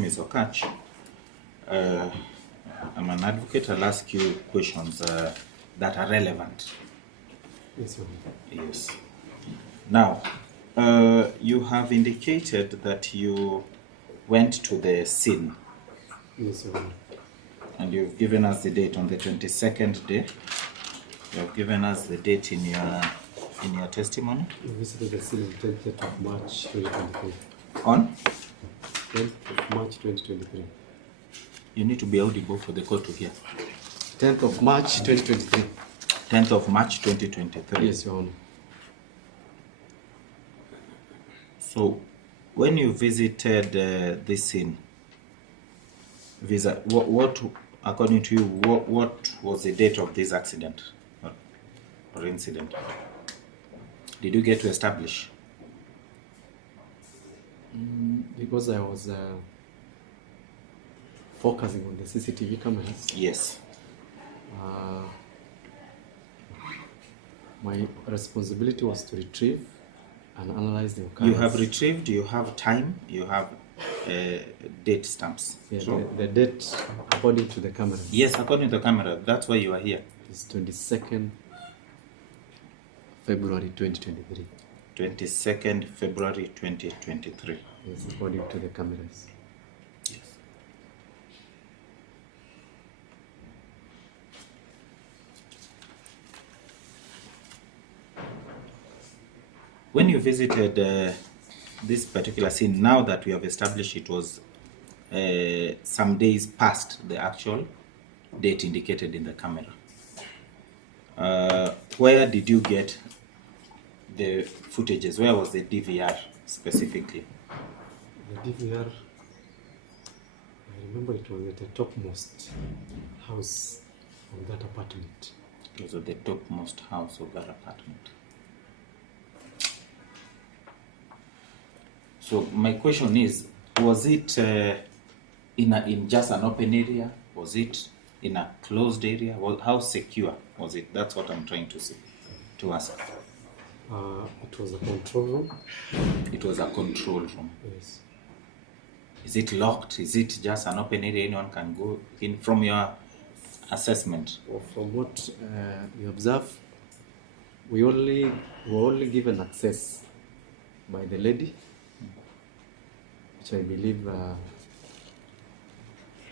name is Okatch. I'm an advocate. I'll ask you questions that are relevant. Yes, sir. Yes. Now, you have indicated that you went to the scene. Yes, sir. And you've given us the date on the 22nd day. You have given us the date in your testimony. We visited the scene on 10th of March 2023. On? 10th of March 2023. You need to be audible for the court to hear. 10th of March 2023. 10th of March 2023. Yes, Your Honor. So, when you visited this scene, what, according to you, what was the date of this accident or incident? Did you get to establish? Because I was focusing on the CCTV cameras. Yes. My responsibility was to retrieve and analyze the occurrence. You have retrieved, you have time, you have date stamps. Yeah, so, the date according to the camera. Yes, according to the camera. That's why you are here. It's 22nd February 2023. 22nd February 2023. Yes, according to the cameras. Yes. When you visited this particular scene, now that we have established it was some days past the actual date indicated in the camera, where did you get the footages? Where was the DVR specifically? The DVR, I remember it was at the topmost house of that apartment. It was at the topmost house of that apartment. So my question is, was it in just an open area? Was it in a closed area? How secure was it? That's what I'm trying to ask. It was a control room. It was a control room. Yes. Is it locked? Is it just an open area anyone can go in from your assessment? Well, from what we observe, we were only given access by the lady, which I believe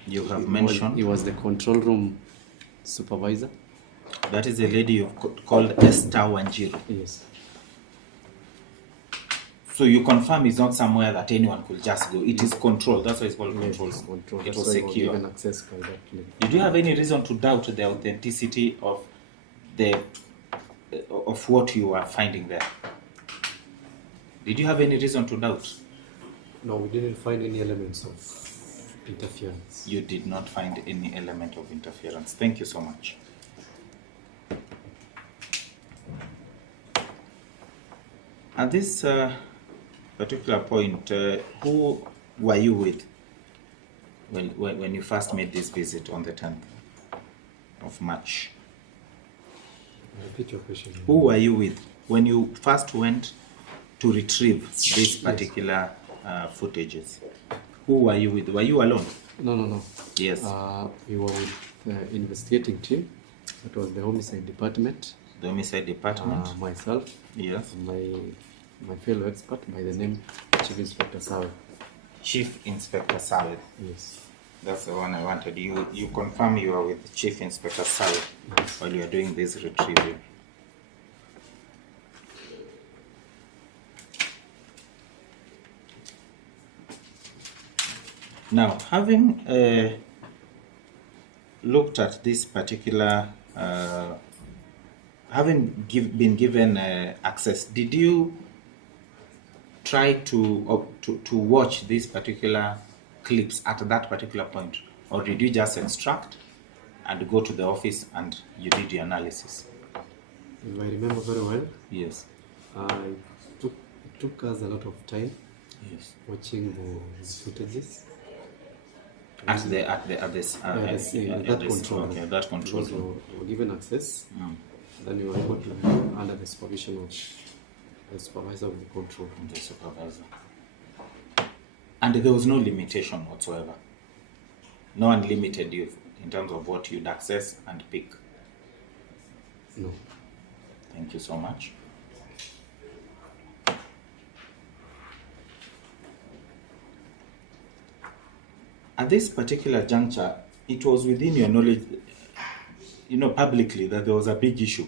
you have mentioned. He was the control room supervisor. That is the lady you've called Esther Wanjiru. Yes. So you confirm it's not somewhere that anyone could just go. It is controlled. That's why it's called control. Yes, control. It was so secure. Given access by that lady. Did you have any reason to doubt the authenticity of what you are finding there? Did you have any reason to doubt? No, we didn't find any elements of interference. You did not find any element of interference. Thank you so much. At this particular point, who were you with when you first made this visit on the 10th of March? Repeat your question. Who were you with when you first went to retrieve these particular footages? Who were you with? Were you alone? No. Yes. We were with the investigating team. That was the homicide department. The homicide department. Myself. Yes. My fellow expert by the name Chief Inspector Sawe. Chief Inspector Sawe. Yes. That's the one I wanted. You confirm you are with Chief Inspector Sawe while you are doing this retrieval. Now, having looked at this particular, been given access, did you try to watch these particular clips at that particular point, or did you just extract and go to the office and you did your analysis? If I remember very well. Yes. It took us a lot of time. Yes. Watching the footages. At that control. Okay, that control. We were given access. Then we were able to under the supervision of the supervisor of the control. The supervisor. And there was no limitation whatsoever. No one limited you in terms of what you'd access and pick. No. Thank you so much. At this particular juncture, it was within your knowledge, publicly, that there was a big issue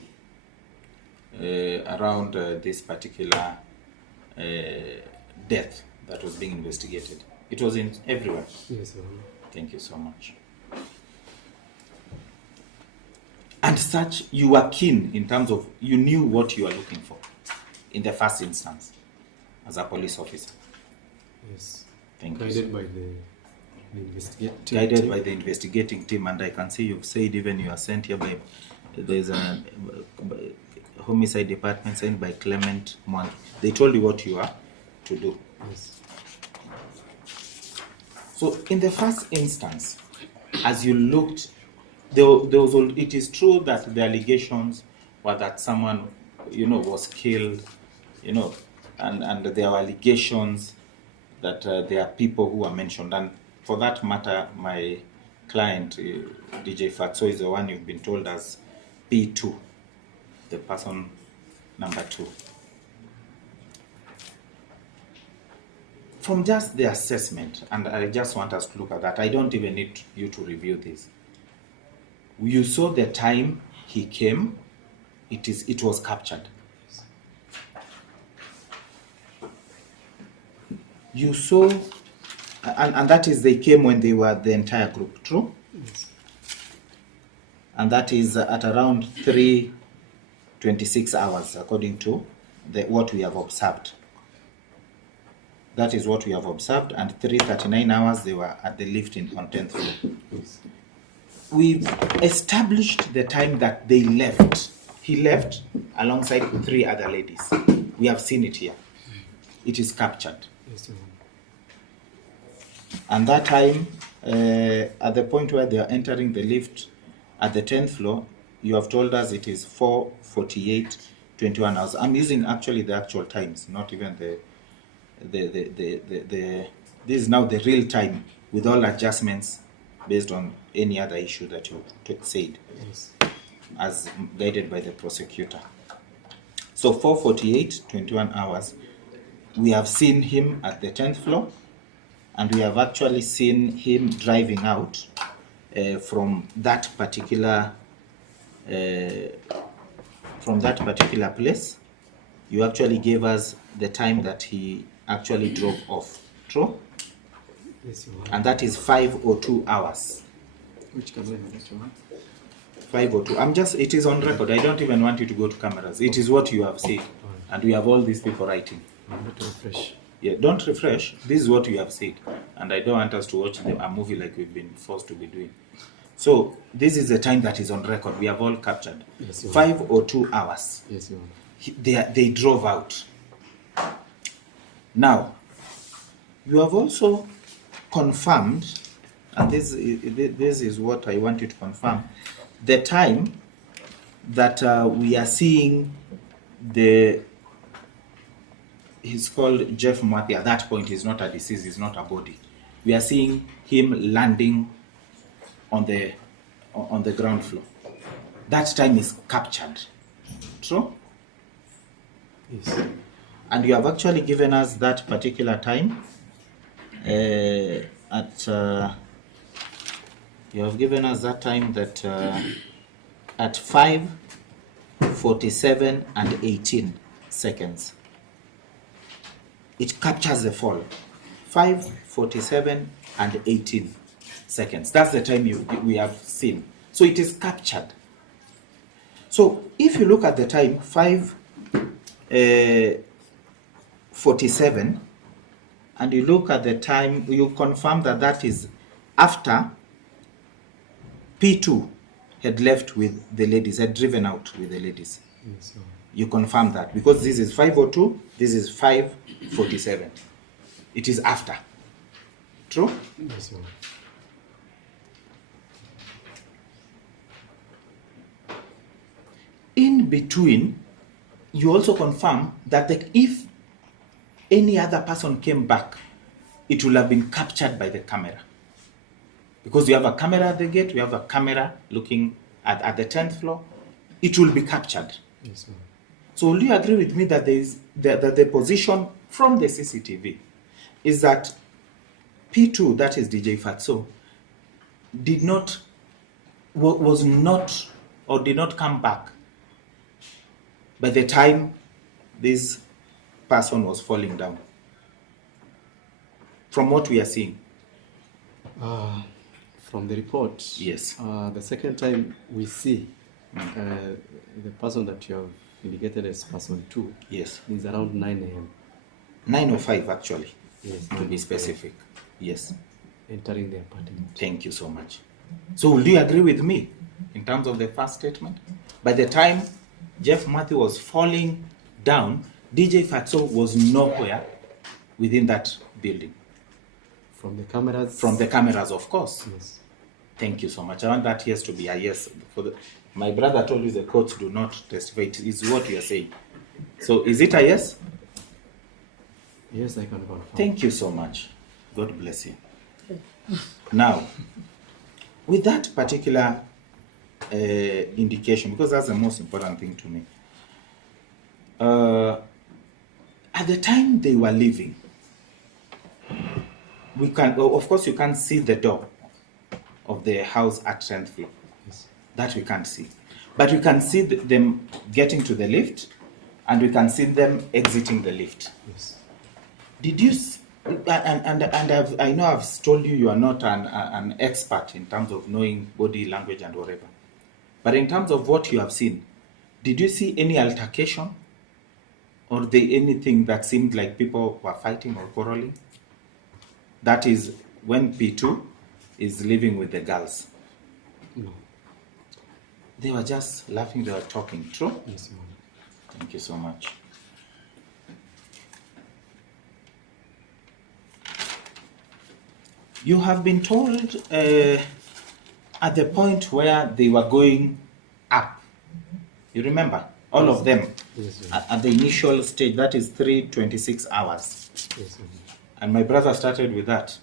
around this particular death that was being investigated. It was in everywhere. Yes, Your Honor. Thank you so much. And such, you were keen in terms of, you knew what you were looking for in the first instance as a police officer. Yes. Thank you. Guided by the investigating Guided team. by the investigating team, and I can see you've said even you are sent here by, there's a homicide department sent by Clement Mwathi. They told you what you are to do. Yes. So in the first instance, as you looked, it is true that the allegations were that someone, was killed, and there were allegations that there are people who are mentioned. And for that matter, my client, DJ Fatxo, is the one you've been told as P2, the person number 2. From just the assessment, and I just want us to look at that, I don't even need you to review this. You saw the time he came, it was captured. You saw, and that is they came when they were the entire group, true? Yes. And that is at around 3:26 hours, according to what we have observed. That is what we have observed, and 3:39 hours they were at the lift on 10th floor. Yes. We've established the time that they left. He left alongside 3 other ladies. We have seen it here. It is captured. Yes, Your Honor. And that time, at the point where they are entering the lift at the 10th floor, you have told us it is 4:48:21 hours. I'm using actually the actual times, not even this is now the real time with all adjustments based on any other issue that you said, Yes. as guided by the prosecutor. So 4:48:21 hours, we have seen him at the 10th floor, and we have actually seen him driving out from that particular place. You actually gave us the time that he actually drove off, true? Yes, Your Honor. And that is 5:02 hours. Which camera is that, Your Honor? 5:02. It is on record. I don't even want you to go to cameras. It is what you have said. And we have all these people writing. I'm going to refresh. Yeah, don't refresh. This is what you have said. And I don't want us to watch a movie like we've been forced to be doing. So this is the time that is on record. We have all captured. Yes, Your Honor. 5:02 hours. Yes, Your Honor. They drove out. Now, you have also confirmed, and this is what I want you to confirm, the time that we are seeing he's called Jeff Mwathi. At that point, he's not a deceased, he's not a body. We are seeing him landing on the ground floor. That time is captured. True? Yes. And you have actually given us that particular time you have given us that time that at 5:47 and 18 seconds. It captures the fall. 5:47 and 18 seconds. That's the time we have seen. So it is captured. So if you look at the time, 5:47, and you look at the time, you confirm that is after P2 had left with the ladies, had driven out with the ladies. Yes, Your Honor. You confirm that because this is 5:02, this is 5:47. It is after. True? Yes, Your Honor. In between, you also confirm that if any other person came back it will have been captured by the camera. Because we have a camera at the gate, we have a camera looking at the 10th floor, it will be captured. Yes, ma'am. So will you agree with me that that the position from the CCTV is that P2, that is DJ Fatxo, was not or did not come back by the time this person was falling down? From what we are seeing. From the report, Yes. The second time we see the person that you have indicated as person 2 Yes. is around 9 a.m. 9:05 actually, Yes, to be specific. Yes. entering the apartment. Thank you so much. So will you agree with me in terms of the first statement? By the time Jeff Mwathi was falling down, DJ Fatxo was nowhere within that building. From the cameras? From the cameras, of course. Yes. Thank you so much. I want that yes to be a yes. My brother told you the courts do not testify. It is what you are saying. So is it a yes? Yes, I can confirm. Thank you so much. God bless you. Now, with that particular indication, because that's the most important thing to me, at the time they were leaving, of course you can't see the door of the house at 10th floor. Yes. That we can't see. But we can see them getting to the lift, and we can see them exiting the lift. Yes. Did you, I know I've told you are not an expert in terms of knowing body language and whatever, but in terms of what you have seen, did you see any altercation or anything that seemed like people were fighting or quarreling? That is when P2 is living with the girls. No. They were just laughing, they were talking. True? Yes, ma'am. Thank you so much. You have been told at the point where they were going up. You remember? All of them. Yes, ma'am. At the initial stage, that is 3:26 hours. Yes, ma'am. And my brother started with that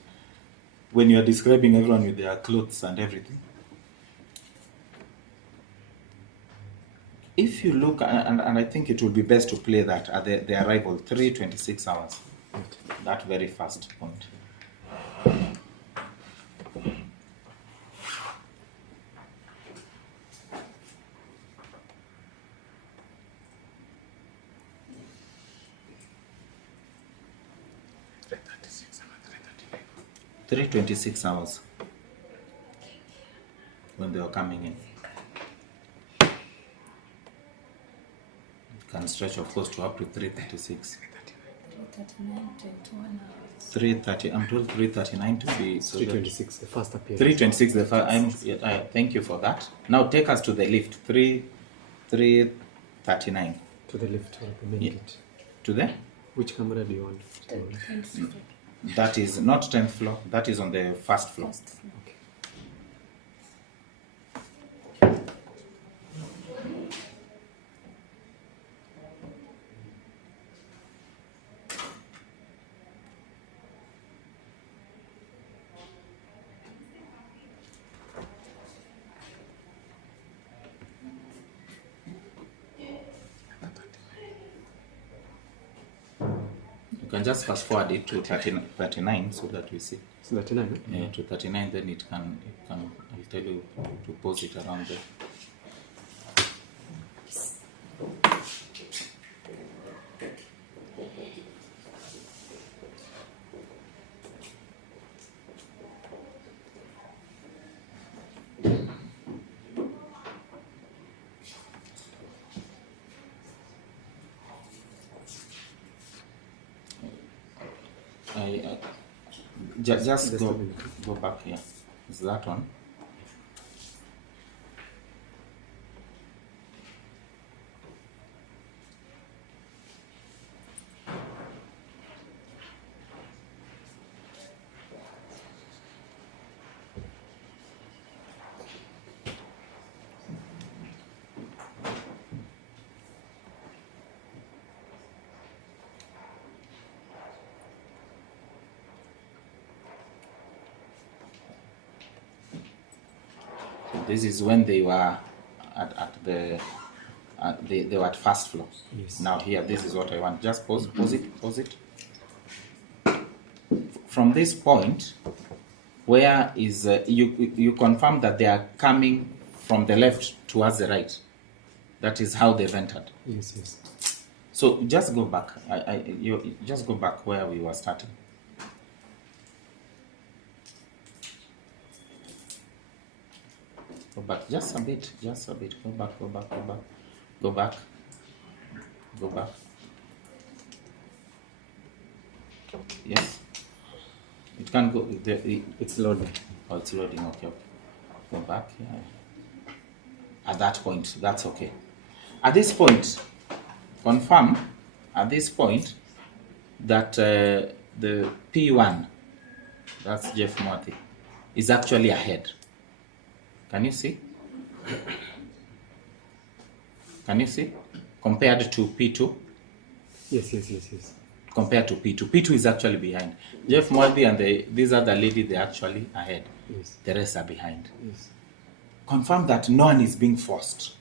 when you are describing everyone with their clothes and everything. If you look, and I think it would be best to play that at the arrival, 3:26 hours. Right. That very first point. Three 26 hours when they were coming in. It can stretch, of course, to up to 3:36. 3:30. I'm told 3:39 to be. So 3:26, the first appearance. 3:26. Thank you for that. Now take us to the lift. 3:39. To the left of the main Yeah. gate. To the. Which camera do you want? That is not 10th floor. That is on the first floor. Okay. You can just fast forward it to 39 so that we see. So 39, eh? To 39, then it can. I'll tell you to pose it around there. Just go back here. Is that one? This is when they were at the they were at first floor. Yes. Now here, this is what I want. Just pause it. From this point, where is you confirm that they are coming from the left towards the right. That is how they've entered. Yes. So just go back. You just go back where we were starting. Go back just a bit. Go back. Yes. It can go. It's loading. Oh, it's loading. Okay. Go back. Yeah. At that point, that's okay. At this point, confirm. At this point, that the P1, that's Jeff Mwathi, is actually ahead. Can you see? Can you see? Compared to P2? Yes. Compared to P2. P2 is actually behind. Jeff Mwathi and these other lady, they're actually ahead. Yes. The rest are behind. Yes. Confirm that no one is being forced.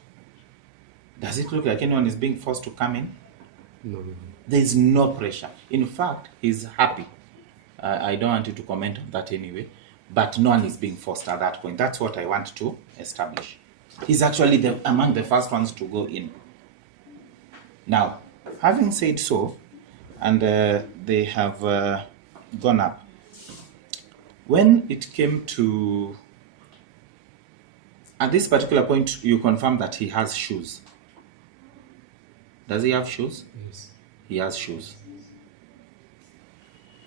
Does it look like anyone is being forced to come in? No. There is no pressure. In fact, he's happy. I don't want you to comment on that anyway. But no one is being forced at that point. That's what I want to establish. He's actually among the first ones to go in. Now, having said so, and they have gone up. When it came to, at this particular point, you confirm that he has shoes. Does he have shoes? Yes. He has shoes.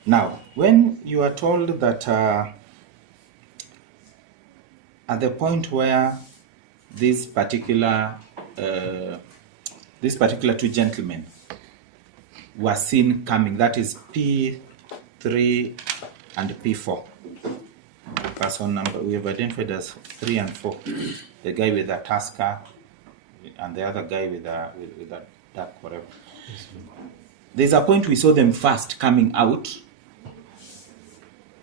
Now, when you are told that at the point where these particular two gentlemen were seen coming, that is P3 and P4. Person number we have identified as 3 and 4. The guy with a Tusker and the other guy with a dark whatever. There's a point we saw them first coming out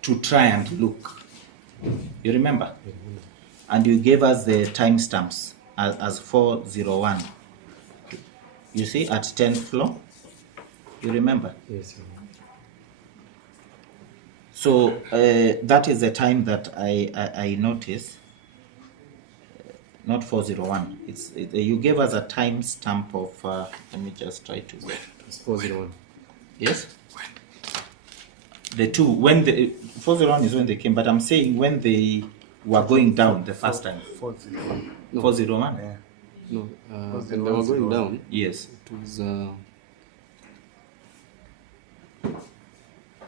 to try and look. You remember? And you gave us the timestamps as 401. You see, at 10th floor. You remember? Yes. So that is the time that I noticed. Not 401. You gave us a timestamp of. Let me just try to. It's 401. Yes. The two when the 401 is when they came, but I'm saying when they were going down the first time. 401. No. 401. Yeah. No. When they were going down, Yes. it was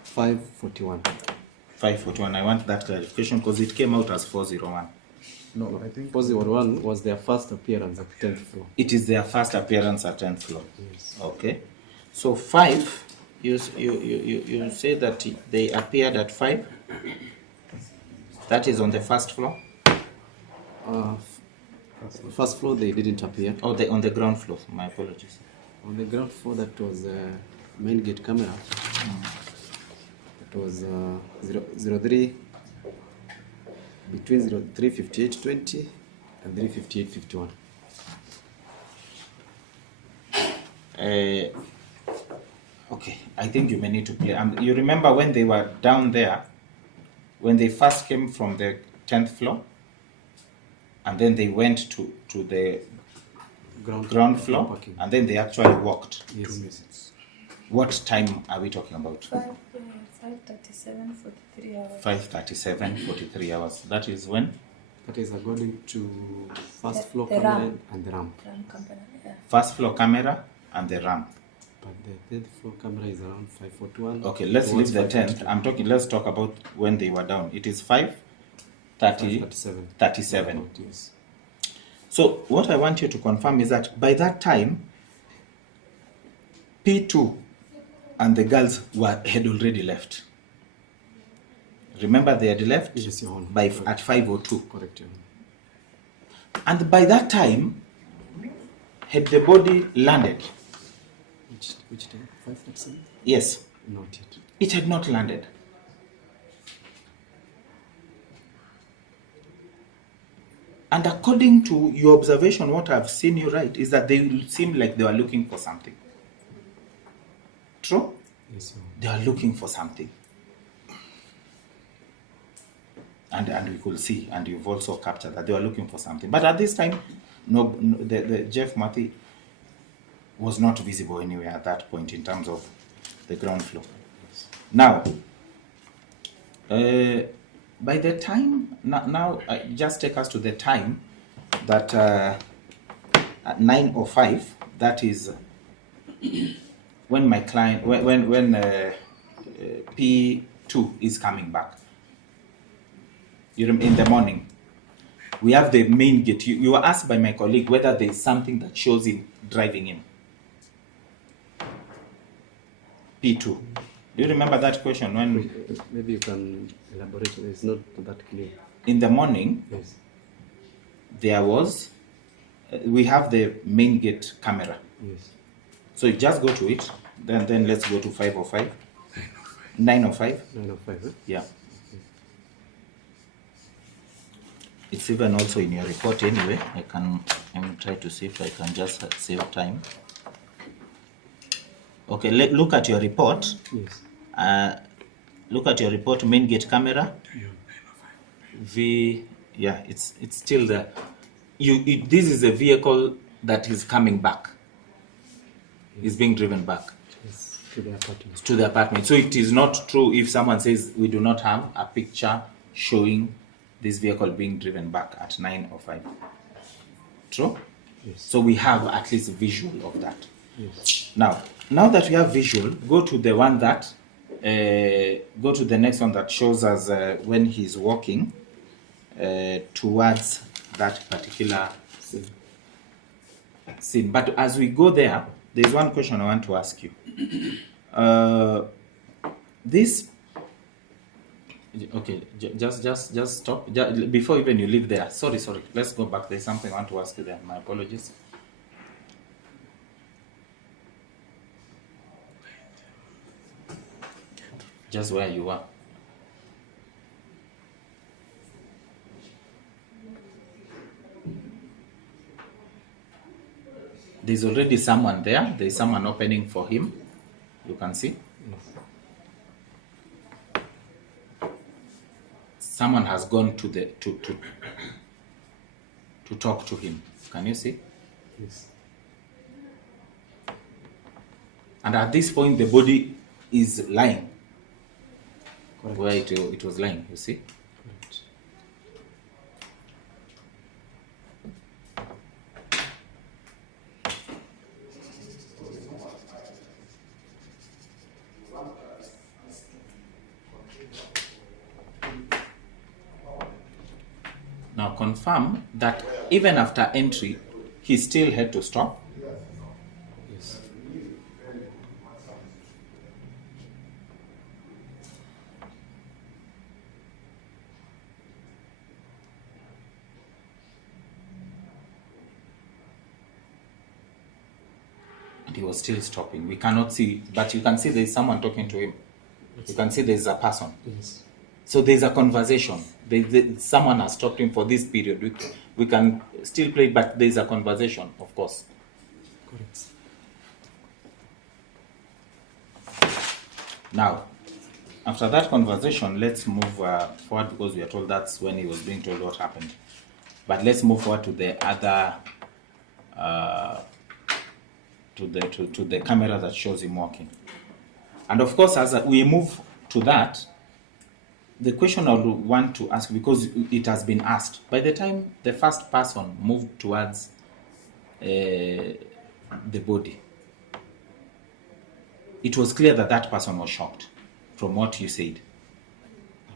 541. 541. I want that clarification because it came out as 401. No, I think 401 was their first appearance at 10th floor. It is their first appearance at 10th floor. Yes. Okay. So 5, you say that they appeared at 5. That is on the first floor. First floor they didn't appear. Oh, on the ground floor. My apologies. On the ground floor that was main gate camera. It was 03 between 03:58:20 and 3:58:51. Okay, I think you may need to play. You remember when they were down there, when they first came from the 10th floor, and then they went to the ground floor, parking. and then they actually walked. Yes. 2 minutes. What time are we talking about? 5:37, 43 hours. 5:37, 43 hours. That is when? That is according to first floor The camera ramp. and the ramp. Company, yeah. First floor camera and the ramp. But the 10th floor camera is around 541. Okay, let's leave the 10th. Let's talk about when they were down. It is 5:37. Yes. So what I want you to confirm is that by that time, P2 and the girls had already left. Remember, they had left Yes, Your Honor. at 5:02. Correct, Your Honor. And by that time, had the body landed? Which time? 5:37? Yes, Not yet. it had not landed. And according to your observation, what I've seen you write is that they seem like they were looking for something. True? Yes, sir. They are looking for something. And we could see, and you've also captured that they were looking for something. But at this time, the Jeff Mwathi was not visible anywhere at that point in terms of the ground floor. Now, by the time, now just take us to the time that at 9:05, that is when my client, when P2 is coming back. In the morning, we have the main gate. You were asked by my colleague whether there is something that shows him driving in. P2. Do you remember that question? When Maybe you can elaborate. It's not that clear. in the morning, Yes. there was, we have the main gate camera. Yes. So you just go to it, then let's go to 5:05. 9:05. 9:05. Eh? Yeah. It's even also in your report anyway. I'm try to see if I can just save time. Okay, look at your report. Yes. Look at your report, main gate camera. Yeah, it's still there. This is a vehicle that is coming back. Is being driven back. Yes. To the apartment. To the apartment. So it is not true if someone says we do not have a picture showing this vehicle being driven back at 9:05. True? Yes. So we have at least visual of that. Yes. Now that we have visual, go to the one that, go to the next one that shows us when he's walking towards that particular scene. But as we go there, there's one question I want to ask you. This, okay, just stop. Before even you leave there, sorry, let's go back. There's something I want to ask you there. My apologies. Just where you are. There's already someone there. There's someone opening for him. You can see. Yes. Someone has gone to the to talk to him. Can you see? Yes. And at this point, the body is lying. Correct. Where it was lying, you see? Correct. Now confirm that even after entry, he still had to stop. Yes. And he was still stopping. We cannot see, but you can see there's someone talking to him. You can see there's a person. Yes. So there's a conversation. Someone has stopped him for this period. We can still play, but there's a conversation, of course. Correct. Now, after that conversation, let's move forward because we are told that's when he was being told what happened. But let's move forward to the other, to the camera that shows him walking. And of course, as we move to that, the question I would want to ask, because it has been asked, by the time the first person moved towards the body, it was clear that that person was shocked from what you said.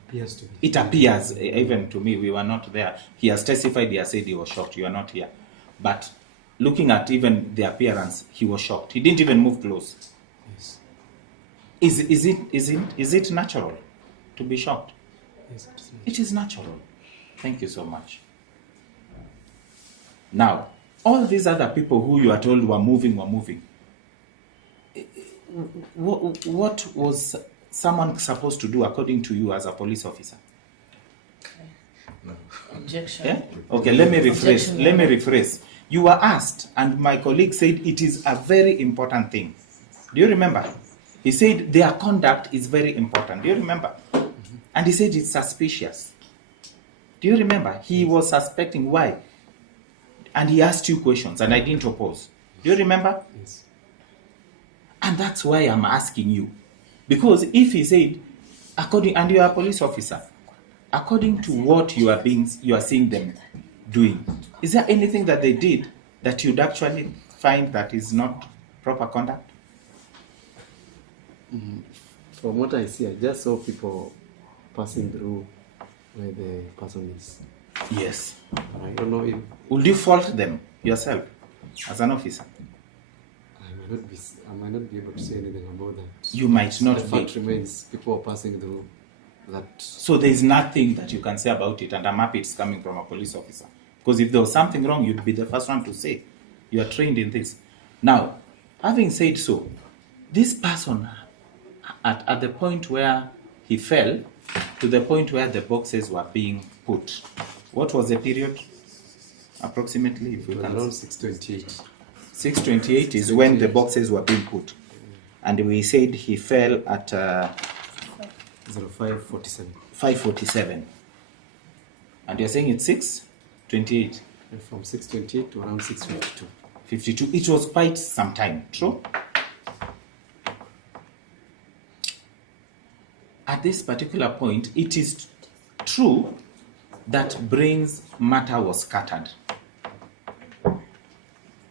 Appears to be. It appears, even to me, we were not there. He has testified, he has said he was shocked. You are not here. But looking at even the appearance, he was shocked. He didn't even move close. Yes. Is it natural to be shocked? Yes. It is natural. Thank you so much. Now, all these other people who you are told were moving. What was someone supposed to do according to you as a police officer? No. Objection. Yeah? Okay, let me rephrase. Objection. Let me rephrase. You were asked, and my colleague said it is a very important thing. Do you remember? He said their conduct is very important. Do you remember? And he said it's suspicious. Do you remember? He was suspecting why. And he asked you questions, and I didn't oppose. Do you remember? Yes. And that's why I'm asking you. Because if he said, according, and you are a police officer, according to what you are seeing them doing, is there anything that they did that you'd actually find that is not proper conduct? From what I see, I just saw people passing through where the person is. Yes. I don't know if Would you fault them yourself as an officer? I might not be able to say anything about that. You might not The be. fact remains, people are passing through that. So there is nothing that you can say about it, and I'm happy it's coming from a police officer. Because if there was something wrong, you'd be the first one to say. You are trained in this. Now, having said so, this person, at the point where he fell, to the point where the boxes were being put, what was the period, approximately? If we It was can. around 6:28. 6:28 is when the boxes were being put. And we said he fell at 05:47. 5:47. And you're saying it's 6:28? From 6:28 to around 6:52. 52. It was quite some time, true? At this particular point, it is true that brain's matter was scattered.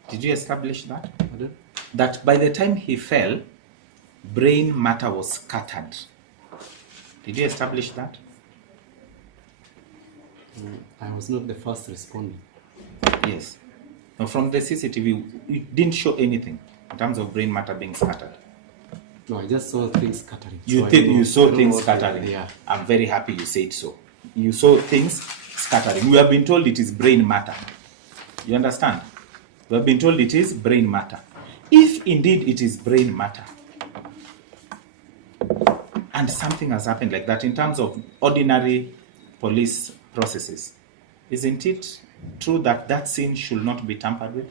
Did you establish that? Pardon? That by the time he fell, brain matter was scattered. Did you establish that? I was not the first responding. Yes. Now, from the CCTV, it didn't show anything in terms of brain matter being scattered. No, I just saw things scattering. You So I think don't know- you I saw don't things know what scattering. they are. I'm very happy you said so. You saw things scattering. We have been told it is brain matter. You understand? We have been told it is brain matter. If indeed it is brain matter, and something has happened like that in terms of ordinary police processes, isn't it true that that scene should not be tampered with?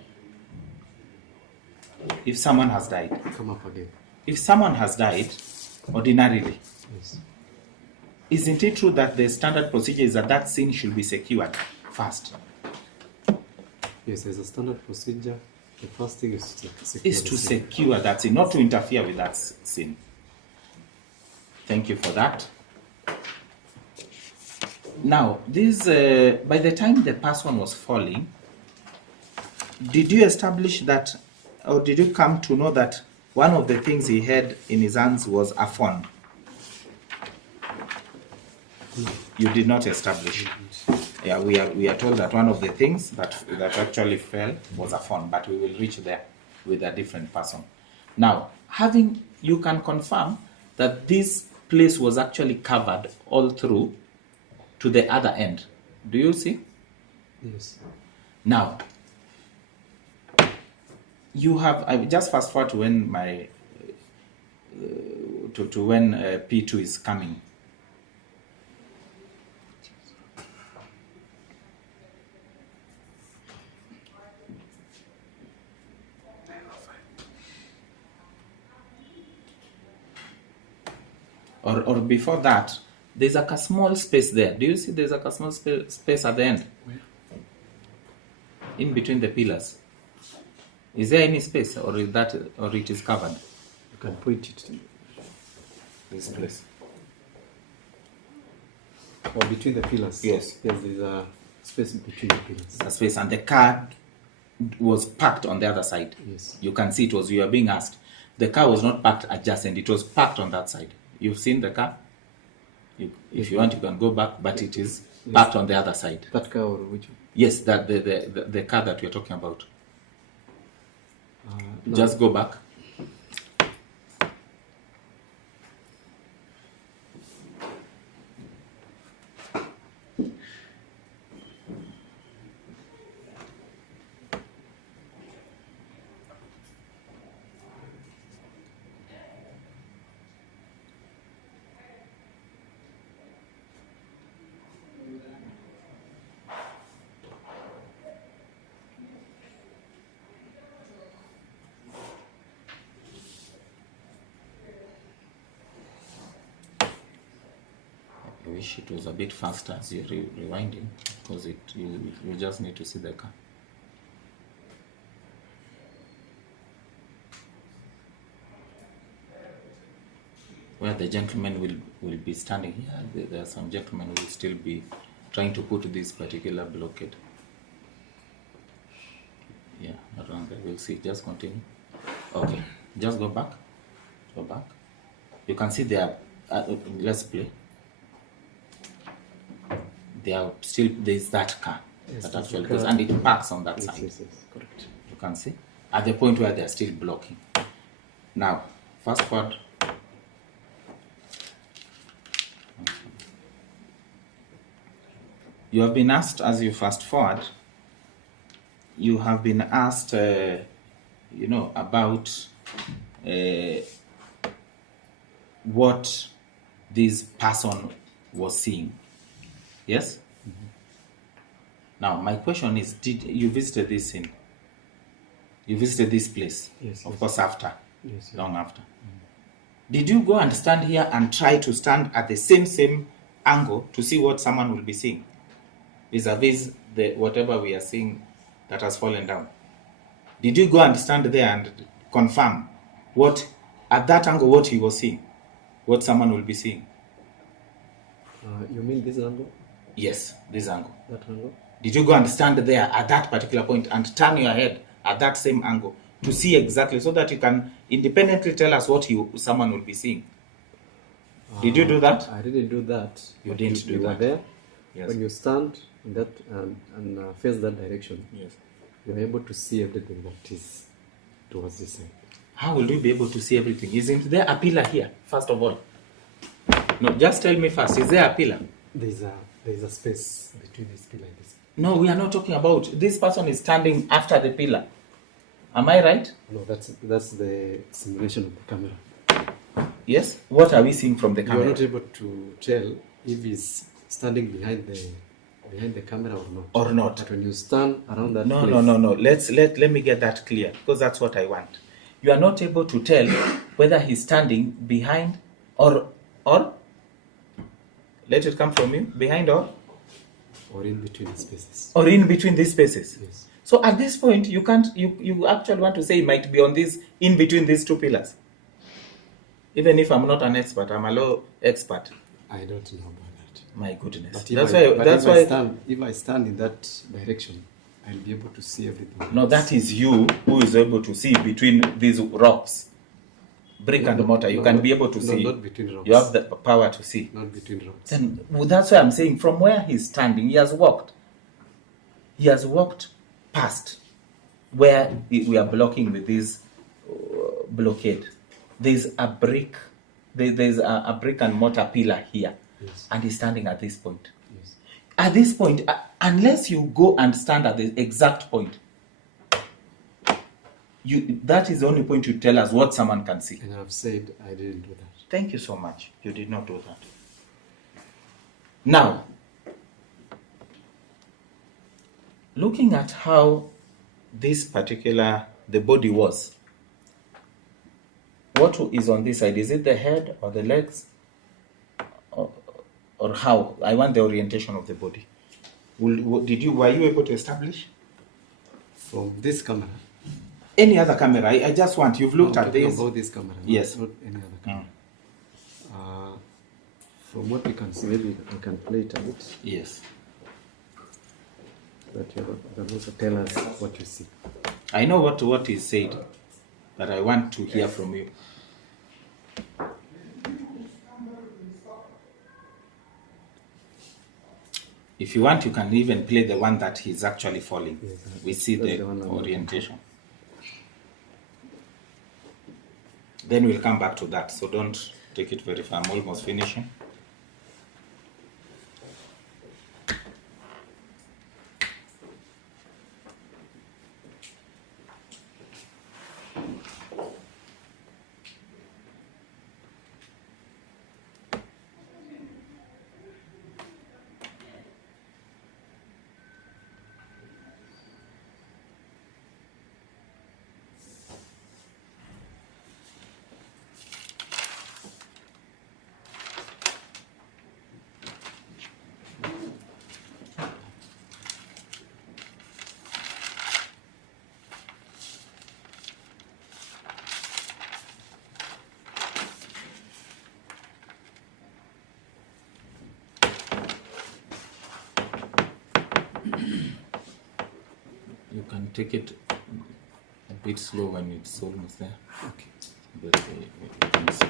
If someone has died. Come up again. If someone has died, ordinarily, Yes. isn't it true that the standard procedure is that that scene should be secured first? Yes, there's a standard procedure. The first thing is to secure Is the to scene. secure that scene, not to interfere with that scene. Thank you for that. Now, this by the time the person was falling, did you establish that, or did you come to know that one of the things he had in his hands was a phone? You did not establish. Yeah, we are told that one of the things that actually fell was a phone, but we will reach there with a different person. Now, you can confirm that this place was actually covered all through to the other end. Do you see? Yes. Now, you have, I just fast forward to when my to when P2 is coming. Or before that, there's like a small space there. Do you see there's like a small space at the end? Where? In between the pillars. Is there any space, or it is covered? You can point it to This place. or between the pillars. Yes. Yes, there's a space between the pillars. A space, and the car was parked on the other side. Yes. You can see it was, you are being asked. The car was not parked adjacent, it was parked on that side. You've seen the car? If you want, you can go back, but it is parked on the other side. That car or which one? Yes, that the car that we are talking about. No. Just go back. wish it was a bit faster as you're rewinding, because you just need to see the car. Where the gentleman will be standing here, there are some gentlemen who will still be trying to put this particular blockade. Yeah, around there. We'll see. Just continue. Okay. Just go back. Go back. You can see there. Let's play. There's that car. Yes, that actually car. goes, and it parks on that side. Yes, correct. You can see at the point where they are still blocking. Now, fast forward. You have been asked, as you fast forward, you have been asked, about what this person was seeing. Yes? Mm-hmm. Now, my question is, did you visited this scene? You visited this place? Yes. Of course, after. Yes. Long after. Mm-hmm. Did you go and stand here and try to stand at the same angle to see what someone will be seeing? Vis-a-vis whatever we are seeing that has fallen down. Did you go and stand there and confirm at that angle what he was seeing? What someone will be seeing? You mean this angle? Yes, this angle. That angle? Did you go and stand there at that particular point and turn your head at that same angle to see exactly, so that you can independently tell us what someone will be seeing? Did you do that? I didn't do that. You didn't do that. You were there. Yes. When you stand in that and face that direction, yes, you're able to see everything that is towards the side. How will you be able to see everything? Isn't there a pillar here, first of all? No, just tell me first, is there a pillar? There's a space between this pillar and this. No, we are not talking about, this person is standing after the pillar. Am I right? No, that's the simulation of the camera. Yes? What are we seeing from the camera? You're not able to tell if he's standing behind the camera or not. Or not. But when you stand around that place... No. Let me get that clear, because that's what I want. You are not able to tell whether he's standing behind or let it come from you, behind or in between the spaces. Or in between these spaces. Yes. So at this point, you actually want to say it might be on this, in between these two pillars. Even if I'm not an expert, I'm a law expert. I don't know about that. My goodness. But if I stand in that direction, I'll be able to see everything. No, that is you who is able to see between these rocks. Brick and mortar, you can be able to see. Not between rocks. You have the power to see. Not between rocks. Then that's why I'm saying, from where he's standing, he has walked. He has walked past where we are blocking with this blockade. There's a brick. There's a brick and mortar pillar here. Yes. And he's standing at this point. Yes. At this point, unless you go and stand at the exact point, that is the only point you tell us what someone can see. And I've said I didn't do that. Thank you so much. You did not do that. Now, looking at how this particular, the body was, what is on this side? Is it the head or the legs? Or how? I want the orientation of the body. Were you able to establish? From this camera? Any other camera? I just want, you've looked at this. About this camera, yes. Not any other camera. From what we can see, maybe I can play it a bit. Yes. But you can also tell us what you see. I know what is said, but I want to hear from you. If you want, you can even play the one that he's actually falling. Yes, we see the orientation. Then we'll come back to that, so don't take it very far. I'm almost finishing. can take it a bit slow when it's almost there. Okay. But, you can see.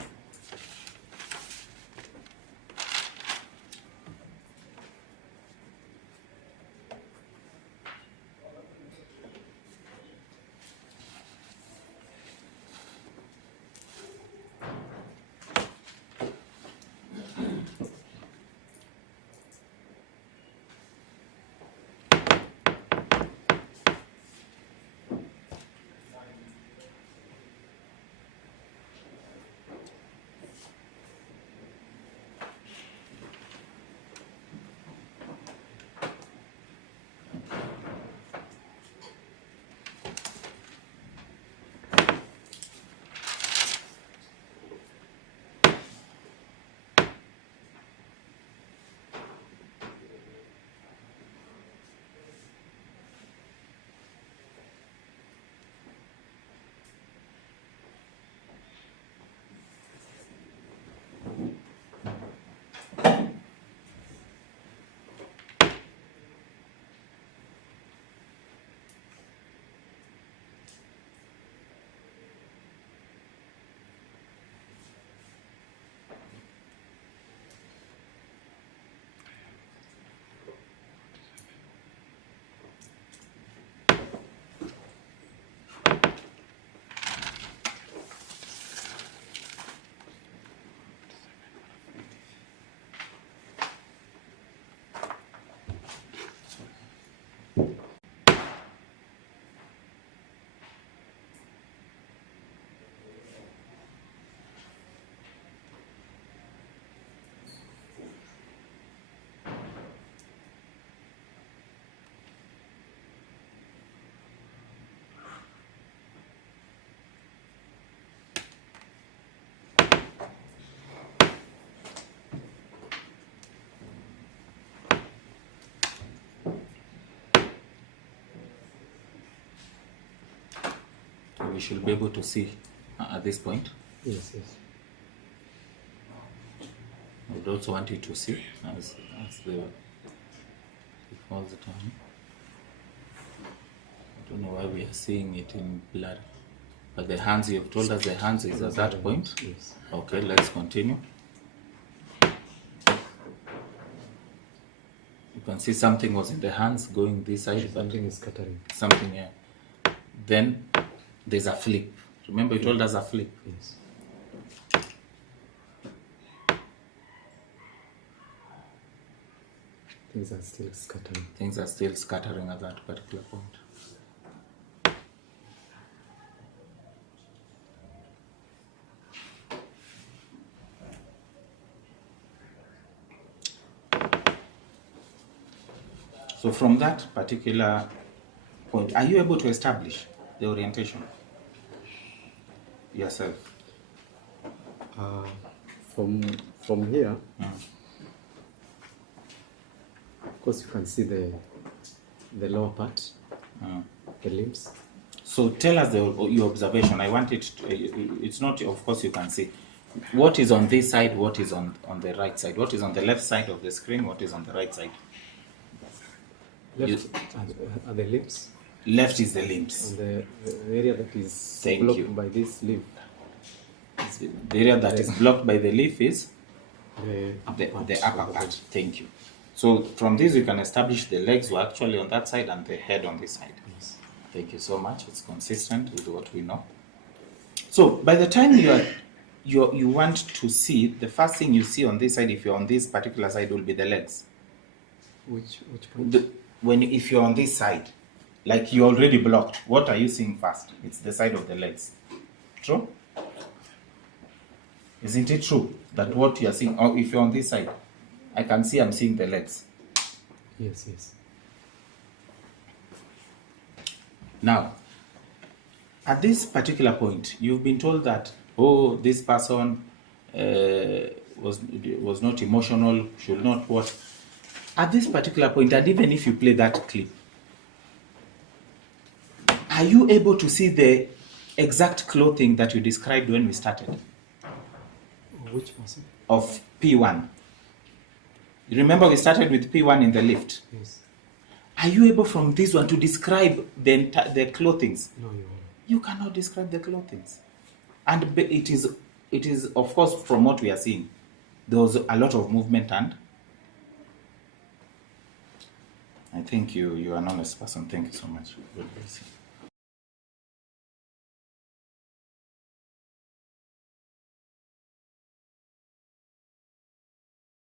We should be able to see at this point. Yes, yes. I would also want you to see as before the time. I don't know why we are seeing it in blur. But the hands, you have told us the hands is at that point. Yes. Okay, let's continue. You can see something was in the hands going this side, but Something is scattering. something here. Then there's a flip. Remember you told us a flip. Yes. Things are still scattering. Things are still scattering at that particular point. So from that particular point, are you able to establish the orientation yourself? From here, of course, you can see the lower part, the limbs. So tell us your observation. I want it to, it's not, of course you can see. What is on this side, what is on the right side? What is on the left side of the screen, what is on the right side? Left are the limbs, Left is the limbs. and the area that is Thank blocked you. by this leaf. The area that is blocked by the leaf is The the upper part. Thank you. So from this we can establish the legs were actually on that side and the head on this side. Yes. Thank you so much. It's consistent with what we know. So by the time you want to see, the first thing you see on this side, if you're on this particular side, will be the legs. Which point? If you're on this side, like you're already blocked, what are you seeing first? It's the side of the legs. True? Isn't it true that what you are seeing, or if you're on this side, I'm seeing the legs. Yes, yes. Now, at this particular point, you've been told that, oh, this person was not emotional, should not what. At this particular point, and even if you play that clip, are you able to see the exact clothing that you described when we started Which person? of P1? You remember we started with P1 in the lift. Yes. Are you able from this one to describe the clothings? No, Your Honor. You cannot describe the clothings. And it is of course from what we are seeing, there was a lot of movement, and I think you are an honest person. Thank you so much. God bless you.